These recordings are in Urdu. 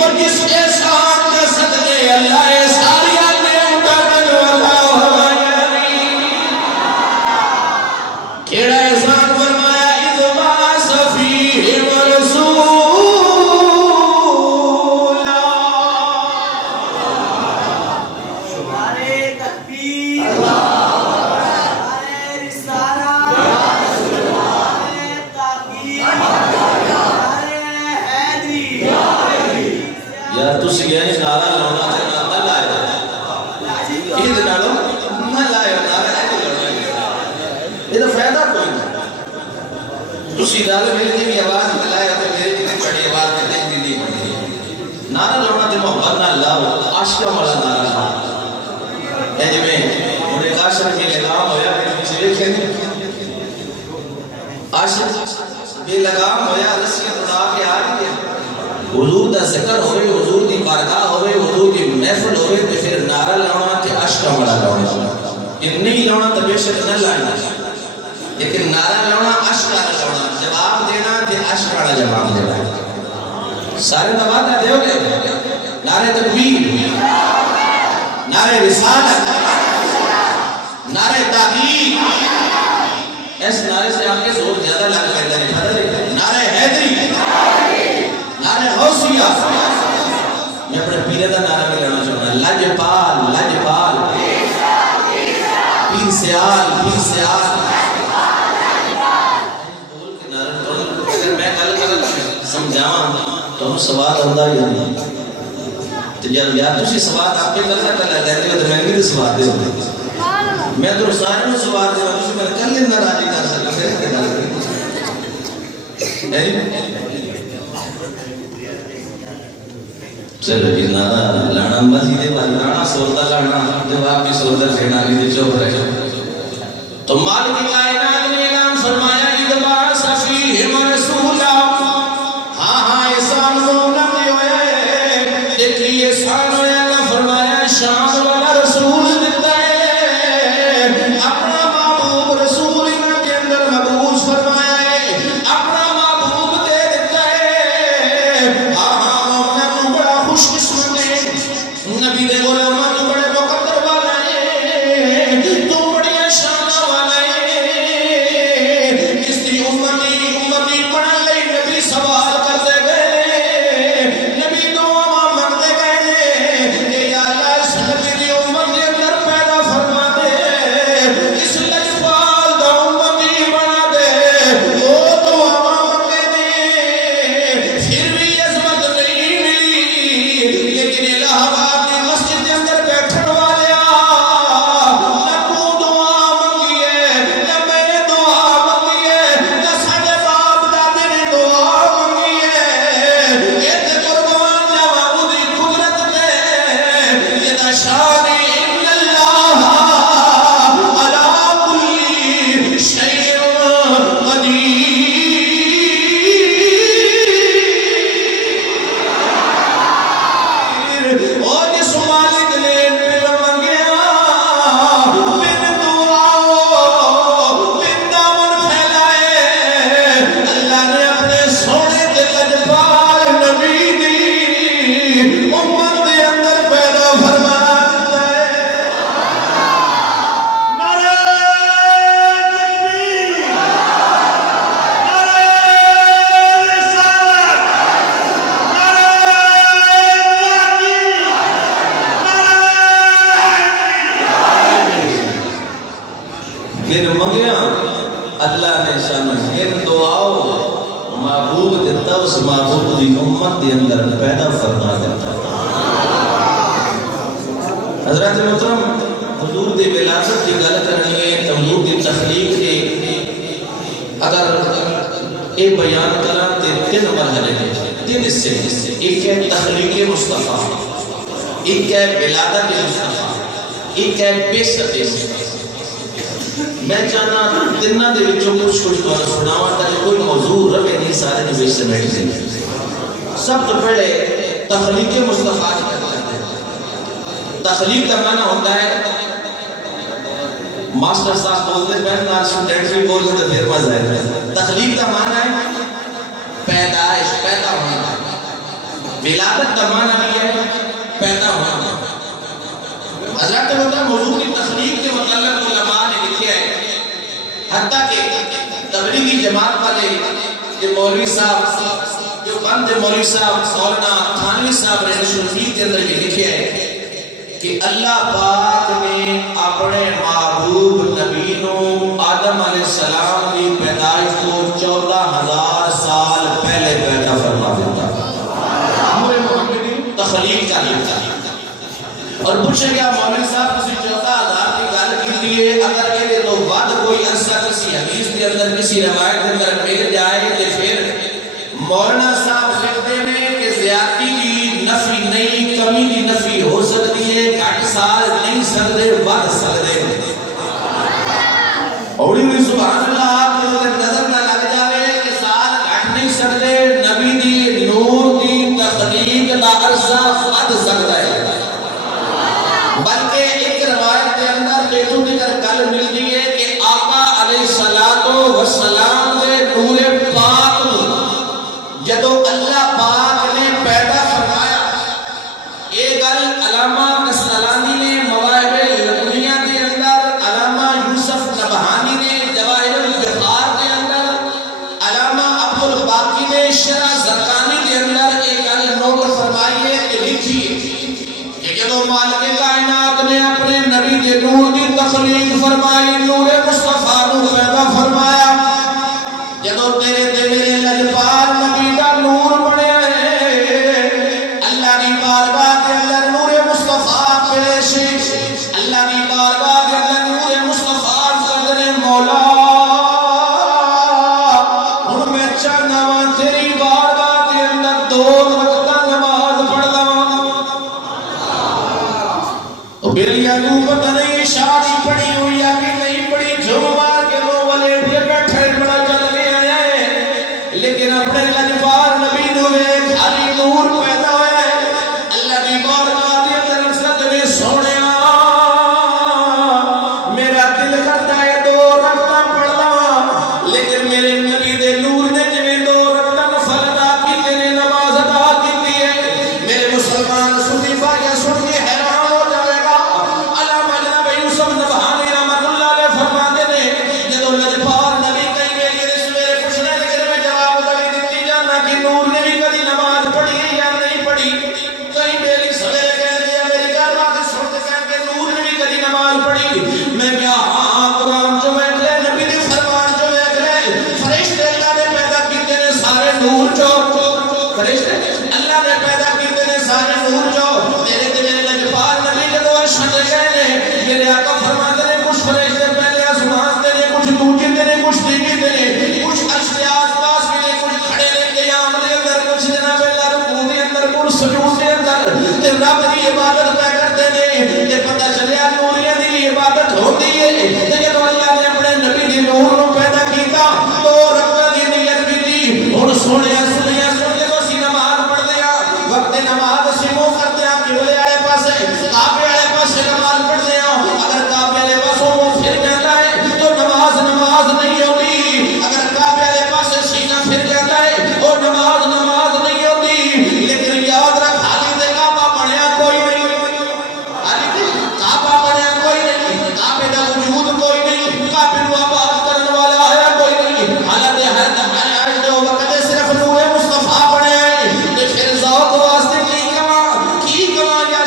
اور جس کے ساتھ کے صدقے اللہ ساریاں نعمتاں تینوں عطا فرمائے کیڑا احسان فرمایا اذ بعث فیہم رسولا نعرہ تکبیر نعرہ رسالت نعرہ تحقیق نعرہ حیدری یار تسی یعنی نعرہ لاؤنا چاہنا نہ لائے عید نالو نہ لائے نعرہ عید لاؤنا یہ تو فائدہ کوئی نہیں تسی ڈالے میرے جی بھی آواز نہ لائے تو میرے جی بھی پڑی آواز میں دیں دی نہیں پڑی نعرہ لاؤنا تے محبت نہ لاؤ عاشقہ والا نعرہ لاؤ اے جی میں انہیں عاشق میں لگام ہویا کہ تم سے دیکھیں عاشق بے لگام ہویا رسیت اڑا کے آ رہی ہے حضور دا ذکر ہوئے حضور دی بارگاہ ہوئے حضور دی محفل ہوئے تو پھر نعرہ لاؤنا تے عشقہ والا لاؤنا یہ نہیں لاؤنا تو بے شک نہ لانا لیکن نعرہ لاؤنا عشقہ والا لاؤنا جواب دینا تے عشقہ والا جواب دینا سارے دبات آتے ہو گئے نعرہ تکبیر نعرہ رسالت نعرہ تحقیق اس نعرے سے آپ کے زور زیادہ لگ پیدا نہیں نعرہ حیدری نعرہ حوثیہ میں اپنے پیرے دا نعرہ بھی لینا چاہوں گا لجپال لجپال پیر سیال پیر سیال بول کے نعرہ اگر میں گل سمجھاؤں تو ہم سواد اندہ یا نہیں تو جب یاد تُسی سواد آپ کے کرنا کرنا لیتے ہو تو میں بھی سواد دے ہوتے میں تو سارے میں سواد دے ہوتے میں کل دن ناراضی کر سکتا چلو جی نعرہ لانا مزید لانا سوردہ لانا جب آپ کی سوردہ سینا لیے چوک رہے تو مالک کائنات نے اعلان فرمایا اذ بعث فیہم رسولا ہاں ہاں احسان مولا نے ہوئے دیکھئے احسان ہوئے اللہ فرمایا شان والا رسول دیتا ہے اپنا محبوب رسول انہ کے اندر مبعوث فرمایا ہے اپنا محبوب دے دیتا ہے ہاں ہاں مومنوں بڑا خوش قسمت ہے نبی دے غلامہ تو بڑے مقدر والا ہے تو بڑی شان والا ہے اس دی امتی پڑھن لئی نبی سوال کرتے گئے نبی دعا مانگتے گئے کہ یا اللہ اس نبی دی امت کے اندر پیدا فرما دے اس لجپال دا امتی بنا دے وہ دعا مانگتے دے پھر بھی عظمت نہیں ملی لیکن الہ آباد کی مسجد کے اندر بیٹھن والیا نہ تو دعا منگی ہے نہ میں نے دعا منگی ہے نہ ساڑھے باپ دادے نے دعا منگی ہے یہ تے قربان جواب دی قدرت دے یہ دا شان ان اللہ علا کل شیء قدیر اور جس مالک نے دل منگیا بن دعاؤں بن دامن پھیلائے اللہ نے اپنے سونے دل لجپال نبی دی امت دے اندر پیدا فرما دیتا ہے نعرہ تکبیر نعرہ رسالت نعرہ تحقیق پھر منگیا اللہ نے شان پھر دعاؤں محبوب دیتا اس محبوب دی امت دی اندر پیدا فرما دیتا حضرت محترم حضور دی ولادت کی گل کرنی ہے حضور دی تخلیق ہے اگر ایک بیان کرنا تے تین مرحلے ہیں تین حصے ایک ہے تخلیق مصطفیٰ ایک ہے ولادت مصطفیٰ ایک ہے بعثت مصطفیٰ میں چاہنا تینہ دے وچوں کچھ تو سناواں تاکہ کوئی موضوع رہے نہیں سارے نے بیچ سے بیٹھ سے سب تو پہلے تخلیق مصطفیٰ کی کرتے ہیں تخلیق کا معنی ہوتا ہے ماسٹر صاحب بولتے ہیں میں نا اسٹوڈنٹ بھی بولتے تو پھر مزہ ہے تخلیق کا معنی ہے پیدائش پیدا ہونا ولادت کا معنی بھی ہے پیدا ہونا. حضرت محترم موضوع کی تخلیق کے متعلق علماء نے لکھا ہے، حتیٰ کہ تبلیغی جماعت والے یہ مولوی صاحب جو بند مولوی صاحب مولانا تھانوی صاحب رحمۃ اللہ کے اندر یہ لکھا ہے کہ اللہ پاک نے اپنے محبوب نبی نو آدم علیہ السلام کی پیدائش کو 14,000 سال پہلے پیدا فرما دیتا. تخلیق کا لکھا اور پوچھے گیا مولوی صاحب کسی 14,000 کی گل کی دیئے اگر یہ تو بعد کوئی عرصہ کسی حدیث کے اندر کسی روایت کے اندر مل جائے تو پھر مولانا صاحب لکھتے ہیں کہ زیادتی کی نفی نہیں، کمی کی نفی ہو سکتی ہے، گھٹ سال نہیں سکتے بڑھ سکتے. اوڑی ہوئی سبحان اللہ آپ کو نظر نہ لگ جائے کہ سال گھٹ نہیں سکتے، نبی دی نور دی تخلیق دا عرصہ بڑھ سکتا ہے. بلکہ ایک روایت کے اندر لیتوں کی کر کل ملتی ہے کہ آقا علیہ السلام کے نور پاک جدو اللہ پاک نے پیدا فرمایا. ایک گل علامہ کسلانی نے مواہب لدنیہ کے اندر، علامہ یوسف نبہانی نے جواہر البحار کے اندر، علامہ عبد الباقی نے شرح زرقانی کے اندر ایک گل نوٹ فرمائی ہے کہ لکھی کہ جدو مالک کائنات نے اپنے نبی کے نور کی تخلیق فرمائی، نور مصطفیٰ نو پیدا فرمایا، جدو تیرے میرے لجپال نبی کا نور بڑھیا ہے، اللہ کی بارگاہ کے اندر نور مصطفیٰ پیش، اللہ کی بارگاہ کے اندر نور مصطفیٰ قدر مولا ان میں چاہنا وا تیری بارگاہ کے اندر 2 رکعت نماز پڑھنا تو بیلیا تو پتہ نہیں شادی پڑھی ہوئی یا کہ نہیں پڑھی، جو مار کے لو والے بھی بیٹھے بڑا چل گیا ہے، لیکن اپنے لجپال نبی نو ایک خالی نور پیدا ہوا ہے. اللہ کی بارگاہ کے اندر صدقے سونیا میرا دل کرتا ہے 2 رکعت پڑھنا، لیکن میرے نبی دے نور نے جویں 2 رکعت نفل ادا کی نے نماز ادا کی ہے. میرے مسلمان سنی بایا سن کے حیران ہو جائے گا. علامہ جناب یوسف نبہانی رحمۃ اللہ علیہ فرماتے ہیں جدو لجپال نبی کئی میری سویرے پوچھنے لگے میں جواب دے دیتی جانا کہ نور نے بھی کبھی نماز پڑھی ہے یا نہیں پڑھی. کئی میری سویرے کہہ دیا میری گھر بات سن کے کہہ کہ نور نے بھی کبھی نماز پڑھی. میں کیا ہاں قرآن جو میں لے نبی نے فرمان جو میں لے فرشتے اللہ نے پیدا کیتے نے سارے نور جو فرشتے اللہ نے پیدا کیتے نے سارے نور جو تیرے تے میرے لجپال نبی جدو عرش تے گئے نے میرے آقا فرماتے نے کچھ فرشتے پہلے آسمان تے نے، کچھ دوجے تے نے، کچھ تیجے تے نے، کچھ عرش کے آس پاس بھی نے، کچھ کھڑے نے قیام دے اندر، کچھ جناب اللہ رکوع دے اندر، کچھ سجود دے اندر تے رب دی عبادت پہ کرتے نے. یہ پتہ چلیا نوریہ دی عبادت ہوتی ہے. تے جدو اللہ نے اپنے نبی دی نور نو پیدا کیتا 2 رکعت دی نیت کیتی. ہن سنیا سنیا سن کے اسی نماز پڑھ دیا، وقت نماز شروع کر دیا قبلے والے پاسے کعبے والے پاسے نماز پڑھ دیا. اگر کعبے والے پاسوں وہ پھر جاتا ہے تو نماز نہیں ہوتی، اگر کعبے والے پاسے سینہ پھر جاتا ہے وہ نماز نہیں ہوتی. لیکن یاد رکھ حالی دے کعبہ بنیا کوئی نہیں، حالی دے کعبہ بنیا کوئی نہیں، کعبے دا وجود کوئی نہیں، کعبے نو آباد کرنے والا ہے کوئی نہیں. حالت ہر جو وقت صرف نور مصطفیٰ بنے تے پھر ذوق واسطے کی کما یا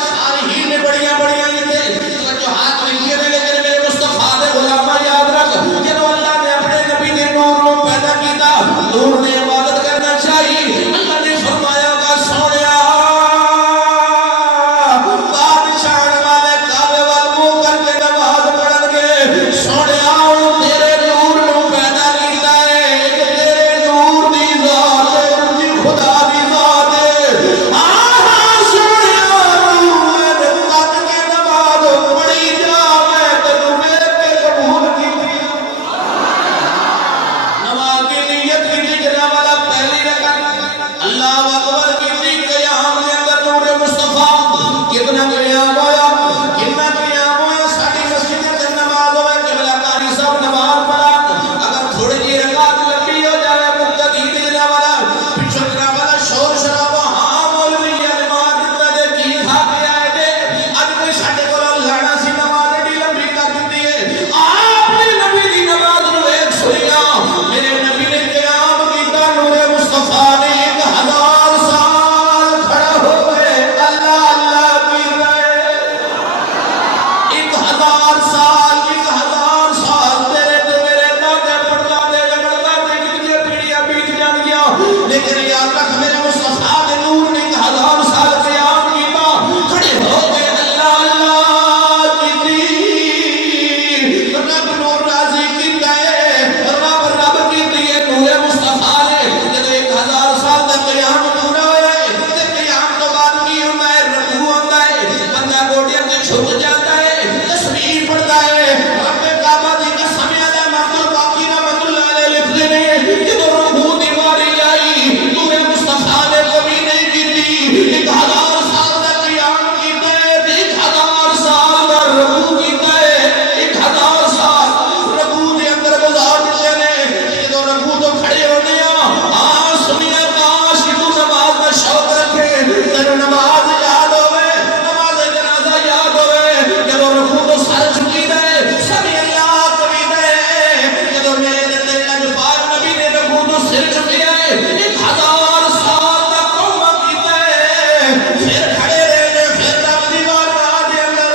پھر کھڑے رہنے پھر رب دی بارگاہ دے اندر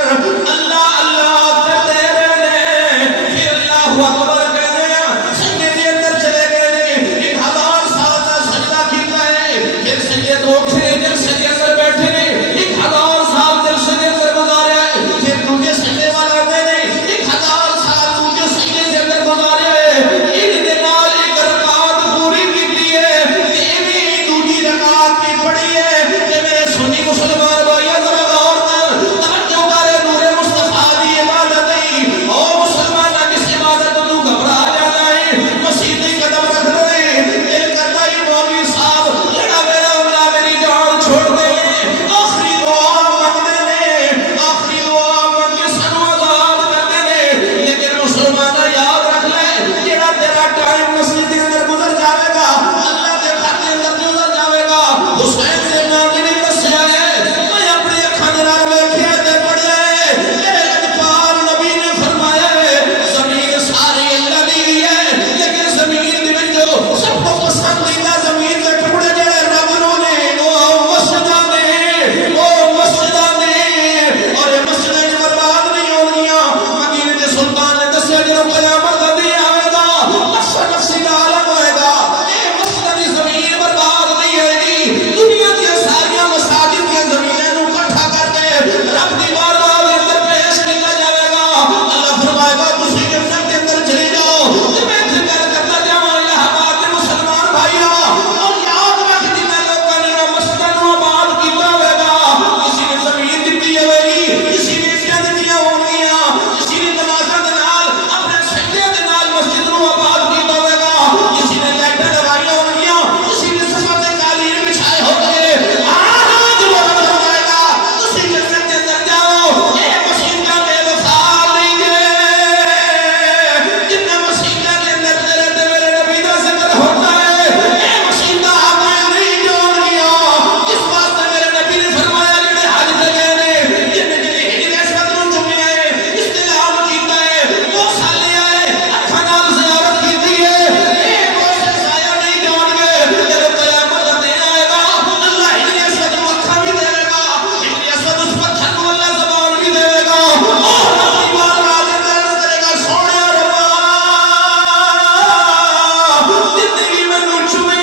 اللہ اللہ کرتے رہنے پھر اللہ اکبر کہنے سجدے دے اندر چلے گئے 1000 سال کا سجدہ کیتا ہے پھر سجدے تو اٹھے پھر سجدے اندر بیٹھے 1000 سال تک سجدے اندر گزارے پھر دوسرے سجدے والا آتے نے 1000 سال دوسرے سجدے دے اندر گزارے ان دے نال ایک رکعت پوری کیتی ہے تے بھی دوسری رکعت کی پڑھی ہے تے میرے سنی مسلمان بھائی ذرا غور کر توجہ کر نور مصطفیٰ دی عبادت ہے او مسلمان کس عبادت تو گھبرا جانا ہے مسجد دی قدم رکھ دے دل کرتا ہے مولوی صاحب لڑا میرا اللہ میری جان چھوڑ دے آخری دعا مانگتے ہیں آخری دعا مانگ کے سانو آزاد کرتے ہیں لیکن مسلمان یاد رکھ لے جڑا تیرا ٹائم مسجد کے اندر گزر جاوے گا اللہ کے خط کے اندر گزر جاوے گا حسین سے نام نہیں دسیا ہے میں اپنی اکھاں دے نال ویکھیا تے پڑھیا ہے میرے لجپال نبی نے فرمایا ہے زمین ساری اللہ دی ہے لیکن زمین دے وچ سب کو پسندیدہ زمین دے ٹکڑے جڑے رب نو نے وہ مسجداں نے اور یہ مسجدیں برباد نہیں ہونگیاں مدینے دے سلطان نے دسیا جدوں قیامت دا دن آوے گا نفسی دا عالم ہوئے گا اے مسجد دی زمین برباد نہیں ہوئے گی دنیا دی ساریاں مساجد کی زمینیں نو اکٹھا کر کے رب دی بارگاہ دے اندر پیش کیتا جاوے گا اللہ فرمائے گا تسی جنت کے اندر چلے جاؤ تے میں تے گل کرتا جاواں الہ آباد دے مسلمان بھائیو اور یاد رکھ جنہاں لوکاں نے مسجداں نو آباد کیتا ہوئے گا کسی نے زمین دتی ہوئے گی کسی نے اٹھیاں دتیاں ہونگیاں کسی نے نمازاں دے نال اپنے سجدے دے نال مسجد نو آباد کیتا ہوئے گا کسی نے لائٹاں لگائیاں ہونگیاں کسی نے سفر تے قالین بچھائے ہوں گے آج وہ فرمائے گا تسی جنت کے اندر جاؤ اے مسجداں بے وفا نہیں جے جن مسجداں کے اندر تیرے تے میرے نبی دا ذکر ہوتا ہے اے مسجداں آگے نہیں جاؤ اس واسطے میرے نبی نے فرمایا جڑے حج تے گئے نے جن جڑے ہجر اسود نو چومیا ہے استلام کیتا ہے وہ سالے آئے اکھاں نال زیارت کیتی ہے اے بوسے ضائع نہیں جان گے جدوں قیامت دا دن آئے گا اللہ ہجر اسود نو اکھاں بھی دے گا ہجر اسود اس پتھر نو اللہ زبان بھی دے گا اور اپنی بارگاہ دے اندر عرض کرے گا سونیا ربا زندگی مینوں چومے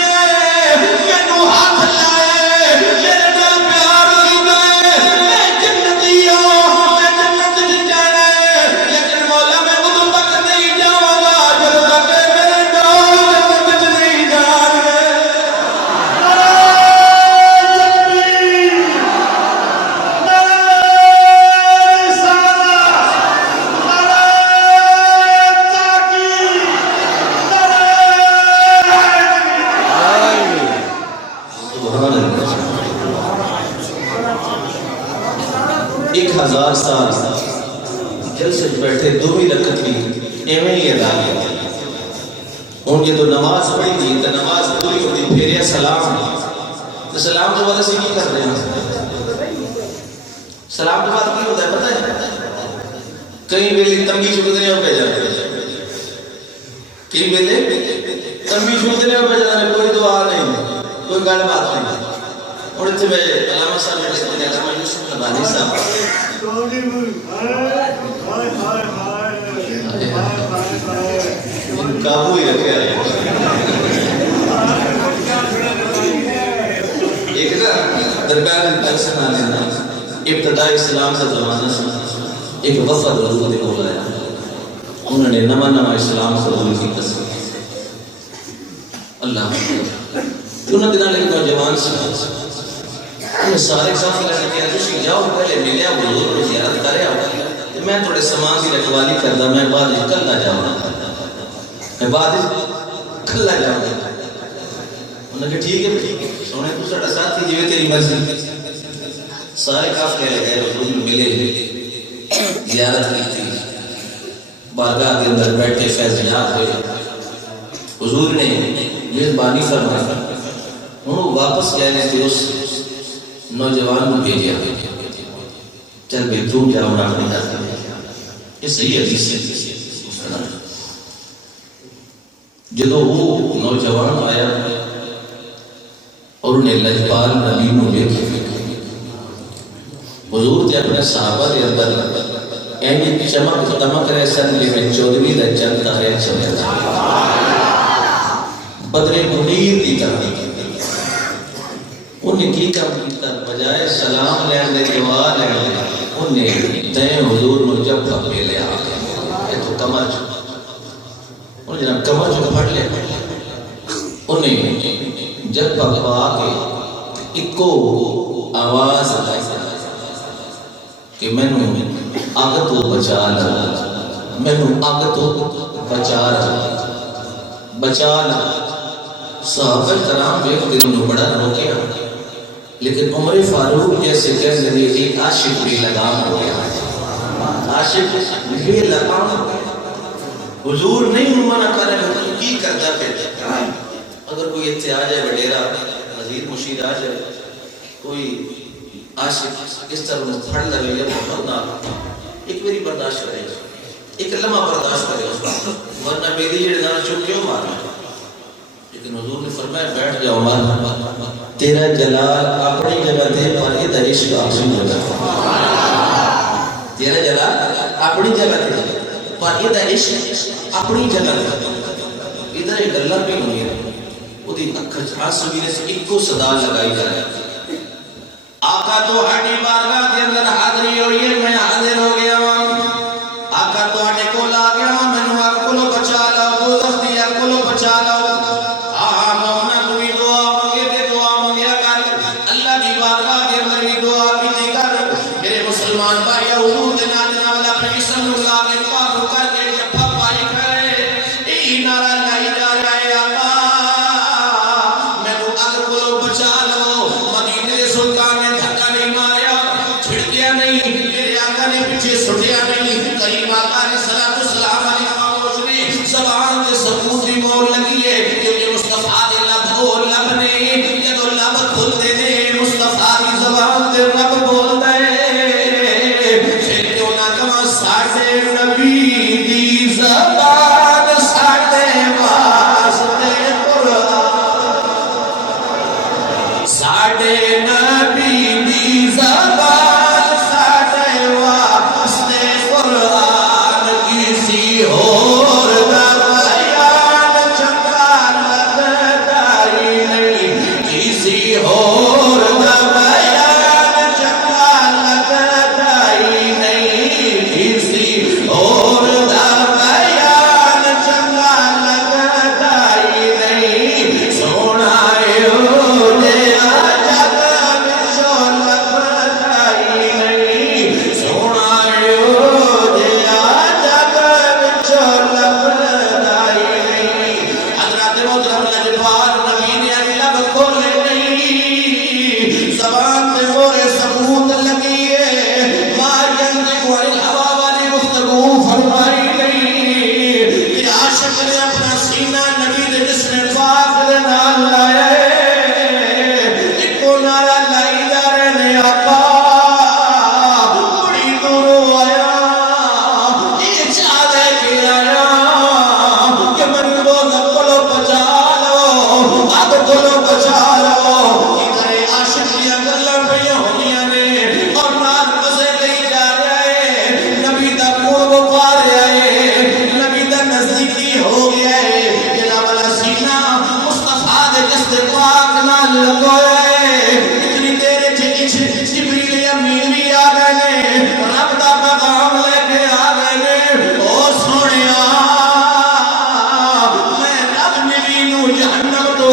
مینوں ہاتھ لائے میرے نال پیار کیتا ہے میں جنتی ہوں میں جنت وچ جانا ہے لیکن مولا میں ادوں تک نہیں جاواں گا جدوں تک میرے نال جنت وچ نہیں جان گے سبحان اللہ 1000 سال جلسے بیٹھے 2 رکعت بھی ایویں ہی ادا کیا ان کے تو نماز پڑھی تھی تو نماز پوری ہوتی پھر یہ سلام تو سلام تو بعد سے کی کر رہے ہیں سلام تو بعد کی ہوتا ہے پتہ ہے کئی ویلے تنگی چکتے ہیں پہ جاتے ہیں کئی ویلے تنگی چکتے ہیں پہ جاتے ہیں کوئی دعا نہیں کوئی گل بات نہیں اور اتنے میں علامہ صاحب نے کہتے ہیں علامہ یوسف نبانی صاحب قابو ہی رکھے آئے ایک دربار درس نہ لینا ابتداء اسلام سے زمانہ ایک وفد حضور دے کول آیا انہوں نے نواں اسلام قبول کیتا سی اللہ انہوں نے نال ایک نوجوان سی انہیں سارے کافر نے کہا تسی جاؤ پہلے ملیا حضور کو زیارت کرے آؤ میں تھوڑے سامان کی رکھوالی کردا میں بعد وچ کلا جاواں میں بعد وچ کلا جاواں انہوں نے کہا ٹھیک ہے سونے تو ساڈا ساتھی جویں تیری مرضی سارے کافر گئے حضور ملے زیارت کی تھی بارگاہ کے اندر بیٹھے فیض یاب ہوئے حضور نے میزبانی فرمایا انہوں واپس کہنے سے اس نوجوان کو بھیجیا چل بے تو جاؤ اپنی جاتا یہ صحیح حدیث ہے جدو وہ نوجوان آیا اور انہیں لجپال نبی نو دیکھ حضور تے اپنے صحابہ دے اندر اینی چمک دمک رہے سن جی میں 14ویں دا چند تارے چلے بدر منیر دی طرح انہیں کی کام کیتا بجائے سلام لین دے دعا لین انہیں تین حضور نے جب پکے لے آگے یہ تو کمر چکا انہیں جناب کمر چکا پڑھ لے انہیں جب پکوا کے اکو آواز آئی کہ میں نے آگ تو بچا لگا میں نے آگ تو بچا لگا صحابہ کرام بیک دنوں بڑا روکیا لیکن عمر فاروق جیسے کہنے لئے ایک عاشق بھی لگام ہو گیا عاشق بھی لگام ہو گیا حضور نہیں منع کرے تو کی کرتا پھر اگر کوئی اتھے آ جائے وڈیرا مزید مشیر آ جائے کوئی عاشق اس طرح میں پھڑ لگے یا محمد نہ ایک میری برداشت کرے ایک لمحہ برداشت کرے ورنہ میری جڑے نہ چکے ہو مارا لیکن حضور نے فرمایا بیٹھ جاؤ مارا تیرا جلال اپنی جگہ دے پر یہ دریش کا اپنی جگہ تیرا جلال اپنی جگہ دے پر یہ دریش اپنی جگہ دے ادھر ایک اللہ بھی نہیں ہے وہ دی اکھر آنسو میرے سے ایک کو صدا لگائی جائے آقا تو ہٹی بارگاہ کے اندر حاضری ہوئی ہے میں حاضر ہو گیا آقا تو ہٹی کو لا گیا میں نے آپ کو لو بچا لاؤ دوزخ دیا کو لو بچا لاؤ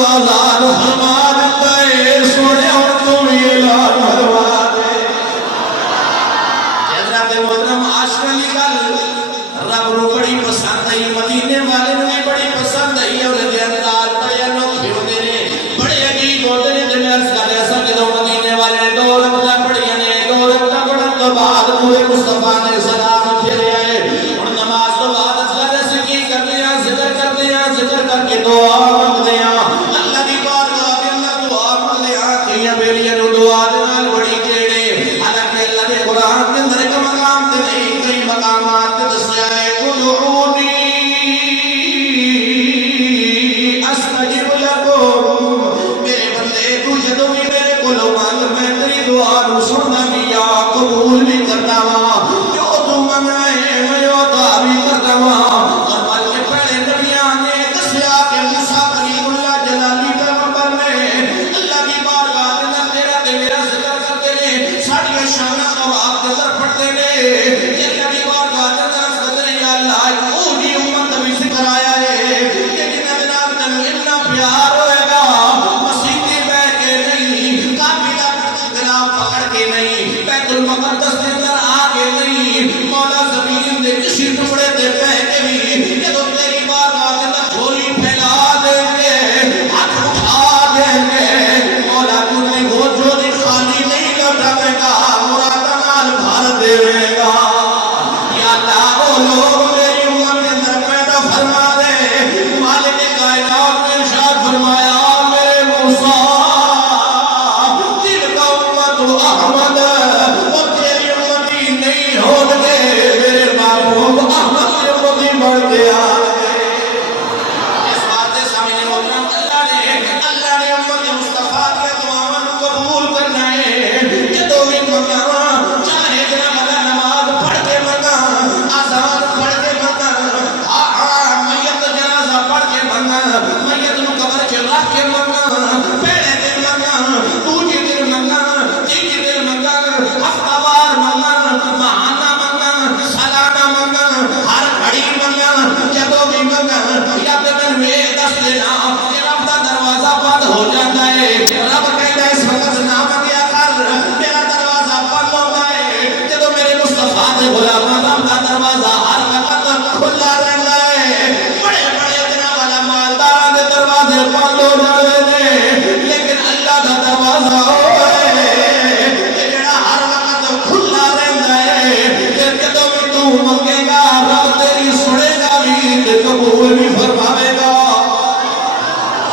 آزاد فرما دیتا ہے سونے اور تم یہ لال بھروا کے نہیں, بیت المقدس کے اندر آ کے نہیں، مولا زمین دے کسی ٹکڑے دے پہ کے بھی جدو تیری بارگاہ کے اندر جھولی پھیلا دیں گے، ہاتھ اٹھا دیں گے، مولا تو نہیں وہ جھولی خالی نہیں لوٹاوے گا، مراد نال بھر دے گا۔ یا اللہ وہ لوگ میری امت کے اندر پیدا فرما دے، مالک کائنات نے ارشاد فرمایا میرے موسیٰ دل کا امت احمد وہ تیری امتی نہیں ہونگے، میرے محبوب احمد کی امتی بڑھ گیا۔ اس بات سے سامنے محترم اللہ نے امت مصطفیٰ کے دعاوں کو قبول کرنا ہے کہ دو بھی مقام چاہے جناب اللہ نماز پڑھ کے منگا، آزاد پڑھ کے منگا، میت جنازہ پڑھ کے منگا، میت نو قبر کے رکھ کے منگا، پہلے دن منگا، دوجی دن منگا، تیجی دن منگا، ہفتہ وار منگا، ماہانہ منگا، سالانہ منگا، ہر گھڑی منگا، جدو بھی منگا، یا دن میں دس دینا کہ رب دا دروازہ بند ہو جاتا ہے، رب کہتا ہے اس وقت نہ منگیا کر، میرا دروازہ بند ہوتا ہے، جدو میرے مصطفیٰ دے غلاماں رب دا دروازہ ہر وقت کھلا رہتا ہے، بڑے بڑے جناب والا مالدار دے دروازے بند ہو جاتے ہیں، لیکن اللہ دا دروازہ ہوئے کہ جڑا ہر وقت کھلا رہتا ہے، کہ جدو بھی تو منگے گا رب تیری سنے گا بھی تے قبول بھی فرماوے گا۔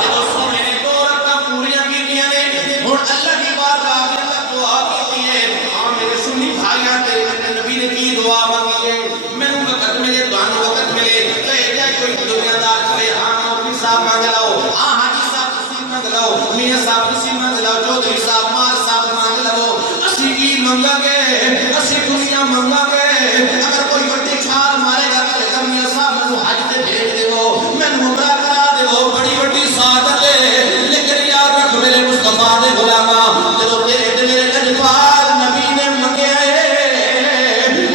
یہ دوستوں میں نے دو رکعتاں پوریاں کیتیاں نے، اور اللہ کی بارگاہ کے اندر دعا کیتی ہے۔ ہاں میرے سنی بھائیاں تے میرے نبی نے کی دعا مانگی ہے، مینوں وقت ملے تانوں وقت ملے کہے جائے کوئی دنیا دار کہے ہاں مولوی صاحب مانگ لاؤ، ہاں حاجی صاحب تسی مانگ لاؤ، میاں صاحب تسی مانگ لاؤ، چودھری صاحب مار صاحب مانگ لاؤ، اسی کی مانگا گے، اسی دنیا مانگا گے، اگر کوئی وڈی چھال مارے گا کہے گا میاں صاحب مینوں حج تے بھیج دیو، مینوں عمرہ کرا دیو، بڑی بڑی سعادت ہے، لیکن یاد رکھ میرے مصطفیٰ دے غلاماں جدو تیرے تے میرے لجپال نبی نے منگیا ہے،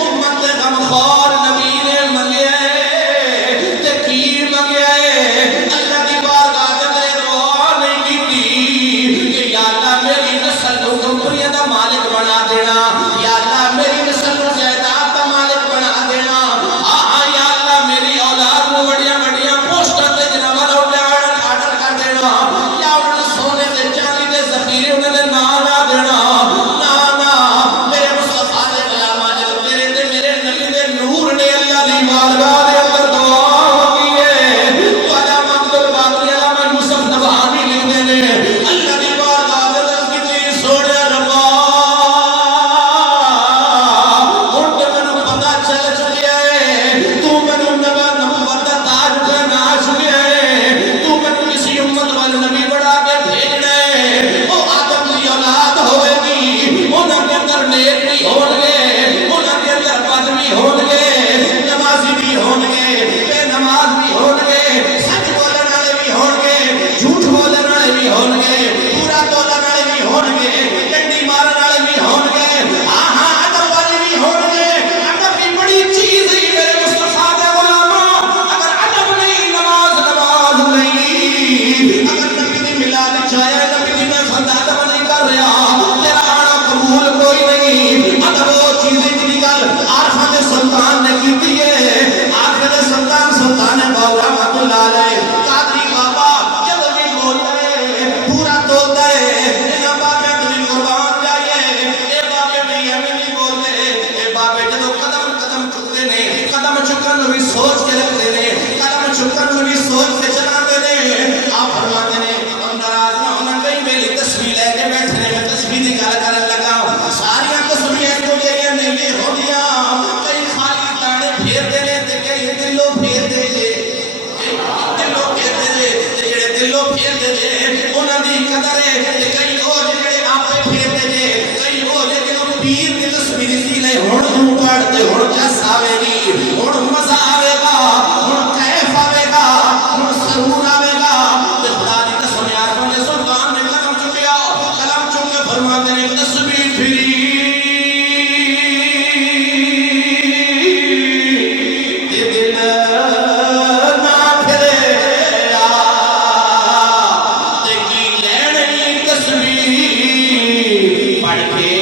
امت دے غمخوار نبی نے منگیا ہے، تے کی منگیا ہے، اللہ دی بارگاہ کے اندر دعا نہیں کیتی کہ یا اللہ میری نسل کو کمپنیاں دا مالک بنا دینا، یا اللہ میری نسل کو جائیداد دا مالک بنا دینا، یا اللہ میری اولاد کو بڑیاں بڑیاں پوسٹر تے جناب آرڈر کر دینا، یا انہیں سونے تے چاندی دے ذخیرے انہیں دے نام آ دینا، نا میرے مصطفیٰ دے غلاماں جب تیرے تے میرے نبی دے نور نے اللہ دی بارگاہ دے اندر دعا مانگی ہے، تو علامہ عبدالباقی علامہ یوسف نبہانی لکھتے ہیں اللہ دی بارگاہ دے اندر کتنی سونے ربا ہن تے مینوں پتہ چل چکیا ہے تو مینوں نبوت دا تاج پہنا چکیا ہے، تو مینوں کسی امت وال نبی بڑھا کے بھیجنا ہے، او آدم دی اولاد ہوئے گی، انہاں کے اندر نیک بھی ہون گے، انہاں کے اندر بد بھی ہون گے، نمازی بھی ہون گے، بے نماز بھی ہون گے، سچ بولن والے بھی ہون گے، جھوٹ بولن والے بھی ہون گے، پورا تولن والے بھی ہون گے، ڈنڈی مارن والے بھی ہون گے، ہاں ادب والے بھی ہون گے۔ ادب کی بڑی چیز ہی میرے مصطفیٰ دے غلاماں، اگر ادب نہیں نماز نہیں، اگر نبی دی ملاد چاہے نبی دی محفل دا ادب نہیں کر رہا تیرا آنا قبول کوئی نہیں۔ ادب وہ چیز کی گل عارفاں دے سلطان نے کیتی ہے، عارفاں دے سلطان باو رحمت اللہ علیہ قادری بابا جب بھی بولتا ہے پورا توڑتا ہے، انہاں بابے تلی قربان جائیے، اے بابے بھی ہمیں نہیں بولتے، اے بابے جدو قدم چکتے نے، قدم چکن بھی سوچ کے رکھتے نے، قدم چکن بھی سوچ کے چلاتے نے، آپ فرماتے نے ہم ناراض نہ ہونا، کئی میری تسبیح لے کے بیٹھنے میں تسبیح دی گل کرن لگا، ساریاں تسبیحاں کو جڑیاں نہیں ہوندیاں، کئی خالی تانے پھیرتے نے تے کئی دلوں پھیرتے جے، دلوں پھیرتے جے تے جڑے دلوں پھیرتے جے انہاں دی قدر ہے، تے کئی او جڑے آپے پھیرتے جے، کئی او جڑے پیر دی تسبیح دتی لے ہن تو پڑھتے ہن جس آوے گی، ہن مزہ آوے گا، ہن کیف آوے گا، ہن سرور آوے گا، تے خدا دی قسم یار بندے سلطان نے قدم چکیا، قلم چک کے فرماتے نے تسبیح پھری پڑھ کے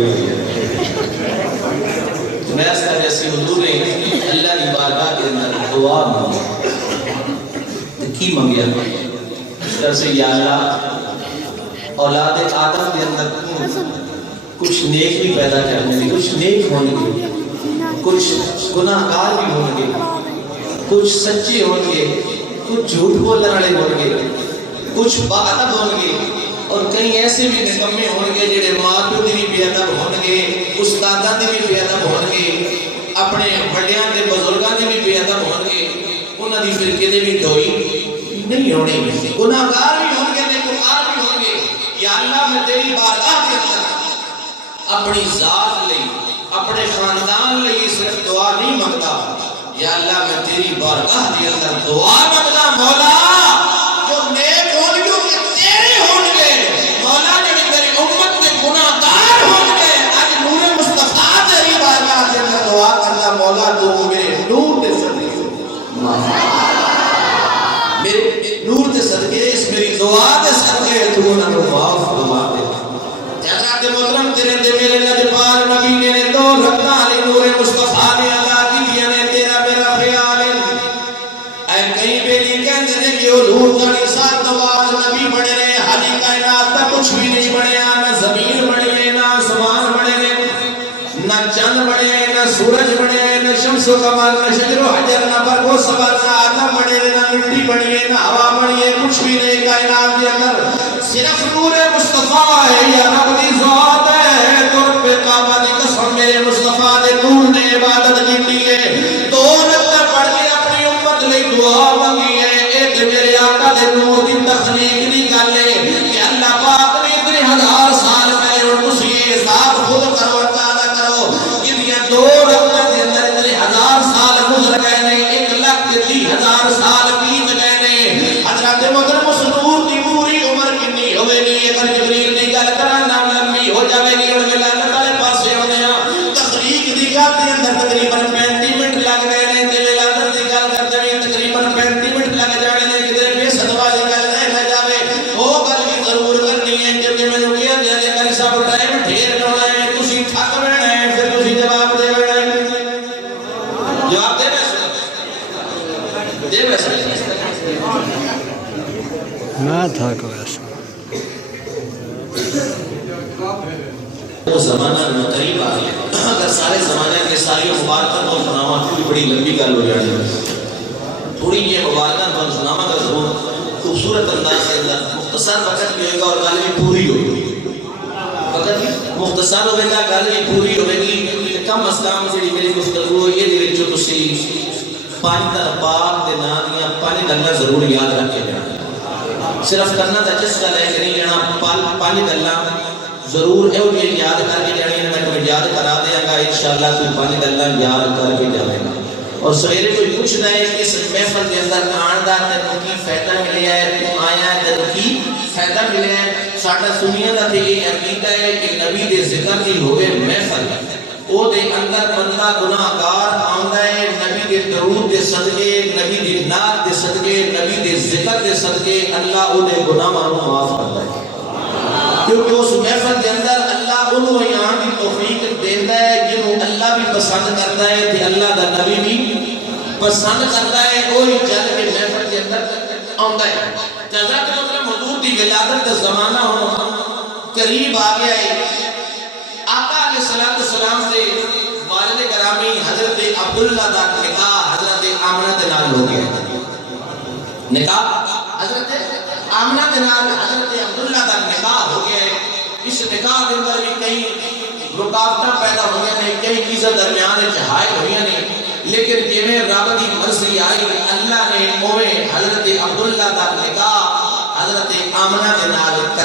ہوئی ہے میں اس طرح جیسے حضور نے اللہ کی بارگاہ کے اندر دعا مانگی کی منگیا اس طرح سے یا اللہ اولاد آدم کے اندر کچھ نیک بھی پیدا کرنے گے کچھ نیک ہونے گے کچھ گناہگار بھی ہوں گے کچھ سچے ہوں گے کچھ جھوٹ بولنے والے ہوں گے کچھ باادب ہوں گے اور کئی ایسے بھی نکمے ہوں گے جڑے ماں پیو دی بھی بے ادب ہون گے استاداں دی بھی بے ادب ہون گے اپنے بڑیاں تے بزرگاں دی بھی بے ادب ہون گے انہاں دی فرقے دے بھی دوئی نہیں ہونی گناہگار بھی ہوں گے نیکوکار بھی ہوں گے یا اللہ میں تیری بارگاہ کے اندر اپنی ذات لئی اپنے خاندان لئی صرف دعا نہیں مانگتا یا اللہ میں تیری بارگاہ کے اندر دعا مانگتا مولا جو نیک ہون گے کہ تیرے ہون گے مولا جو تیری امت کے گناہگار ہون گے آج نور مصطفیٰ تیری بارگاہ کے اندر دعا کرنا مولا تو میرے نور کے صدقے میرے نور کے صدقے اس میری دعا کے صدقے تو نہ تو معاف فرما دے حضرات محترم تیرے دے میرے لجپال نبی نے دو رکھنا علی نور مصطفیٰ نے عطا کی نے تیرا میرا خیال اے کئی بیلی کہتے ہیں کہ حضور کا نسات دوار نبی بڑھے رہے حالی کائنات تا کچھ بھی نہیں بڑھیا نہ زمین بڑھے نہ آسمان بڑھے نہ چند بڑھے نہ سورج بڑھے نہ شمس و قمر نہ شجر و حجر نہ برگ و صبر نہ آدم بڑھے نہ مٹی بڑھے نہ ہوا بڑھے کچھ بھی نہیں کائنات کے اندر صرف نور مصطفیٰ ہے یا رب دی ذات ہے تر پہ کعبہ دی قسم میرے مصطفیٰ دے نور نے عبادت کی ہے تو رکھتا پڑھ کے اپنی امت لئی دعا مانگی ہے ایک میرے آقا دے نور دی تخلیق دی گل ہے کہ اللہ پاک نے اتنے ہزار سال پہلے اور تسی یہ ذات خود کرو نہ کرو یہ دو رکھتا دے اندر اتنے ہزار سال گزر گئے نے 1,30,000 سال بیت گئے نے حضرات محترم اس نور دی پوری عمر کنی ہوئے گی اگر جبریل دی گل کرا نام لمبی ہو جاوے گی اور گل اللہ تعالی پاسے ہونے ہیں تخلیق دی گل دے اندر تقریباً 35 منٹ لگ گئے نے تے ولادت دی گل کرتے ہوئے تقریباً 35 منٹ لگ جانے نے کدھر بے صدوا دی گل نہ جاوے وہ گل بھی ضرور کرنی ہے کیونکہ میں نے کہا گیا کہ کل صاحب ٹائم ڈھیر ہونا ہے تسی تھک رہنا ہے پھر تسی جواب دے رہنا ہے جواب دے نہ تھا کوئی ایسا وہ زمانہ قریب آ گیا اگر سارے زمانے کے ساری مبارکت اور سناوات بھی بڑی لمبی گل ہو جانی ہے تھوڑی یہ مبارکت اور سناوات کا ضرور خوبصورت انداز کے اندر مختصر وقت بھی ہوگا اور گل بھی پوری ہوگی وقت مختصر ہوگا گل بھی پوری ہوگی کم از کم جڑی میری گفتگو یہ دے وچ تسی پانچ پاک دے نام دیا پانچ گلاں ضرور یاد رکھ کے جانا صرف کرنا تا جس کا لے کے نہیں لینا پانچ گلاں ضرور ہے وہ یاد کر کے جانے میں تمہیں یاد کرا دیا گا انشاءاللہ تو پانچ گلاں یاد کر کے جانے گا اور سویرے کوئی پوچھنا ہے کہ اس محفل کے اندر آن دا تینوں کی فائدہ ملیا ہے تو آیا ہے تینوں کی فائدہ ملیا ہے ساڈا سنیا دا تے یہ عقیدہ ہے کہ نبی دے ذکر دی ہوئے محفل او دے اندر بندہ گناہگار آندا ہے نبی دے درود دے صدقے نبی دی نعت دے صدقے نبی دے ذکر دے صدقے اللہ او دے گناہاں نوں معاف کردا ہے کیونکہ اس محفل کے اندر اللہ انہوں یہاں کی توفیق دیتا ہے جنہوں اللہ بھی پسند کرتا ہے کہ اللہ دا نبی بھی پسند کرتا ہے وہی چل کے محفل کے اندر آندا ہے حضرت محترم حضور دی ولادت کا زمانہ قریب آ گیا ہے آقا علیہ السلام سے والد گرامی حضرت عبداللہ دا نکاح حضرت آمنہ دے نال ہو گیا نکاح حضرت آمنہ دے نال حضرت عبداللہ دا نکاح ہو گیا ہے اس نکاح کے اندر بھی کئی رکاوٹاں پیدا ہو گیا نہیں کئی چیزیں درمیان حائل ہوئی نہیں لیکن جویں رب دی مرضی آئی اللہ نے اوے حضرت عبداللہ دا نکاح حضرت آمنہ دے نال